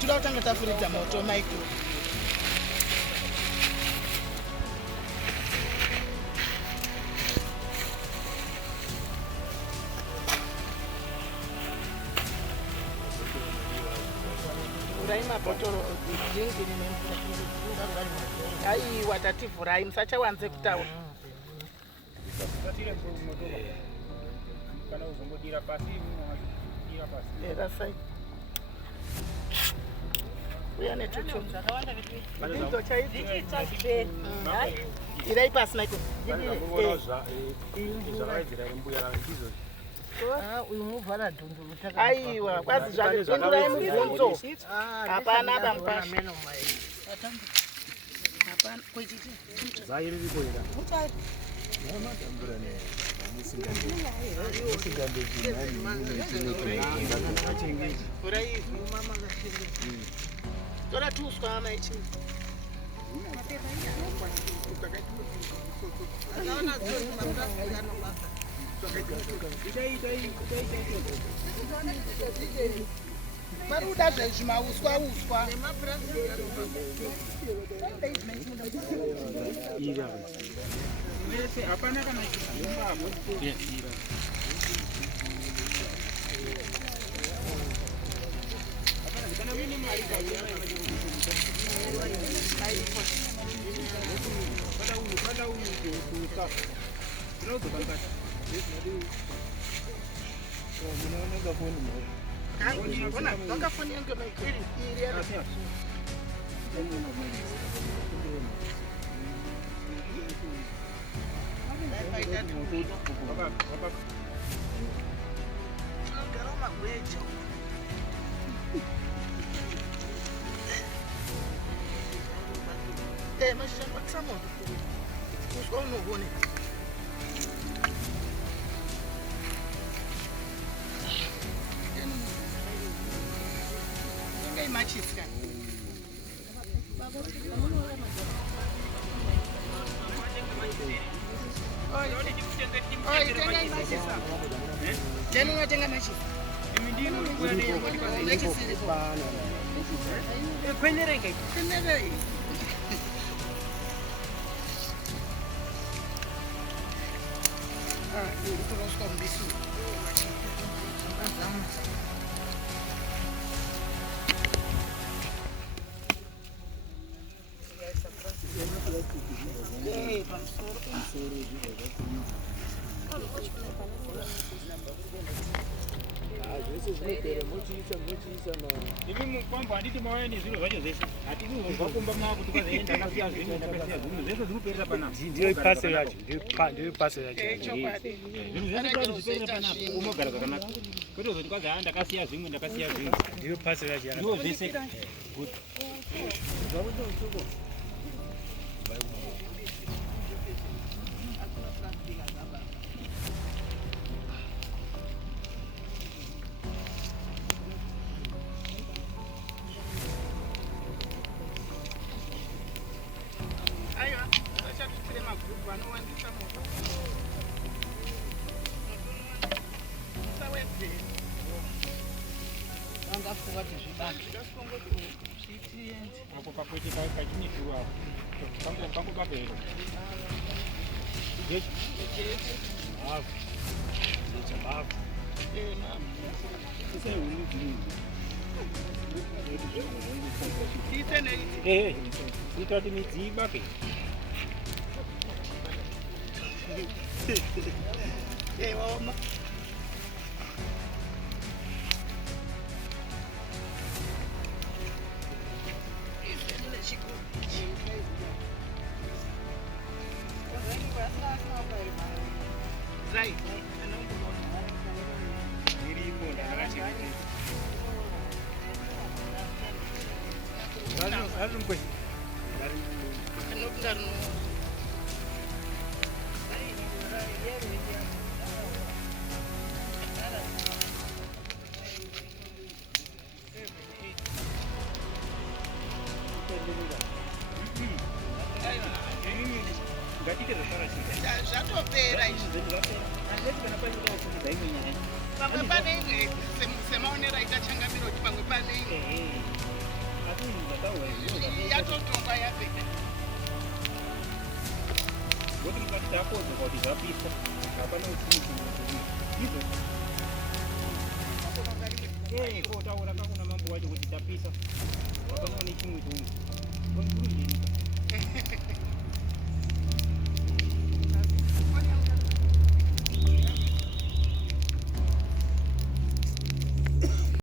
Tulautanga tafurita moto Michael. Uraima botoro jingi nimemfuta. Ai watativurai musachawanze kutaura. Kana uzongodira pasi dira pasi. Era sai. Uya netucho zvakawanda vipi. Ndidzo chaidzi. Ndichitsazve. Irai pasi Michael. Zvakaidzira rembuya ndizo. Uyu muvhara dhundu mutaka. Aiwa, kwazi zvakapindurai mubvunzo. Hapana bampashi. Hapana, kuititi. Zairi rikoira. Mutai. Mama tambura ne. Tora tuswa maichi. Maruda zvezvimauswa uswa. Hapana kana chimba kana mimi mali mas chama que chamou. Os gol no gol, né? Ninguém mais isso, cara. Oi, tem mais isso. Tem não tem mais isso. Ivi kwamba handiti mawaini zviro zvacho zvese hatisi kuzvakomba mako tukazoenda ndakasiya zvimwe ndakasiya zvimwe zvese zviri kuperera panapa ndiyo pasero yacho ndiyo pasero yacho zvinhu zvese kwati zviperera panapa unogara zvakanaka kwete kuzoti kwazi haa ndakasiya zvimwe ndakasiya zvimwe ndiyo pasero yacho ndiwo zvese apo pakwete kachinikiwa pangu papero Mavu. Ndicha mavu. Sitati midziba ke. Woma. Zai. Irimo ndakachekete. Lazim kwe. Anokungano. Zvatopera izvi. Pamwe pane imwe semaonero aita changamiro kuti pamwe pane imwe yatotongwa yapera. Ngokuti mukati takodza kuti zvapisa hapana utini otaura kakuna mambo wacho kuti tapisa hapana nechimwe chomwe